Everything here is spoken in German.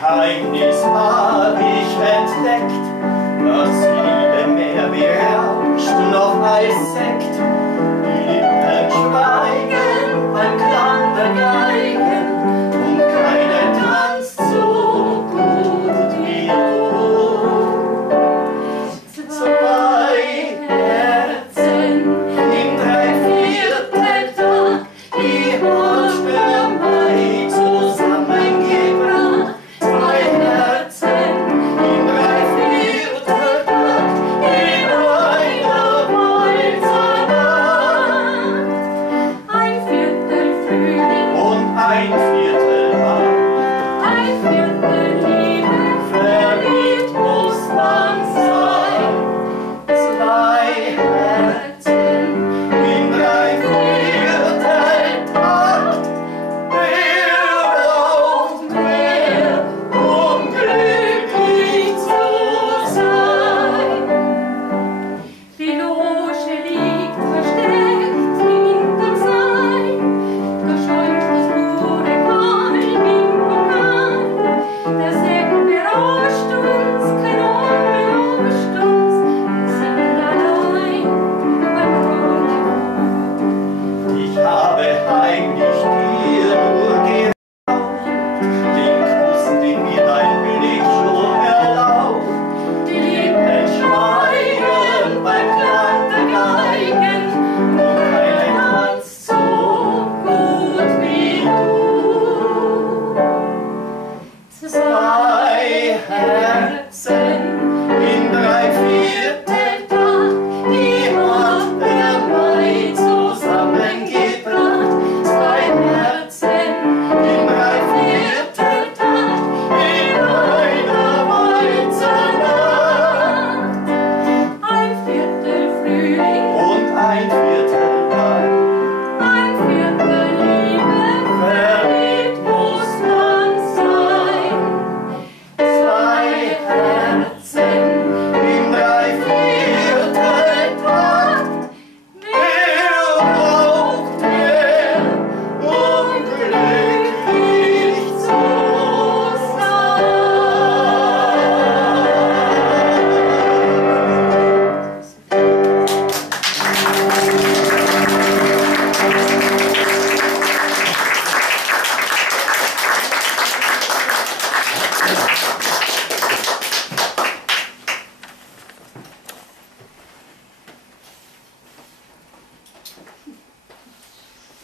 Geheimnis hab ich entdeckt, dass Liebe mehr berauscht noch als Sekt. Die Lippen schweigen beim Klang der Geigen und keiner tanzt so gut wie du. Zwei Herzen im Dreivierteltag, die hat der Mai zusammengebracht. Zwei Herzen im Dreivierteltag in einer Walzernacht. Ein Viertel Frühling Und ein Viertel Nacht. ein Viertel Liebe, Verliebt muss man sein. Zwei Herzen im Dreivierteltakt. Wer braucht mehr, um glücklich zu sein? die Loge liegt versteckt hinterm Seil, da schäumt das pure Gold im Pokal. Der Sekt berauscht uns, kein Ohr berauscht uns, wir sind allein beim Tod. Ich habe heimlich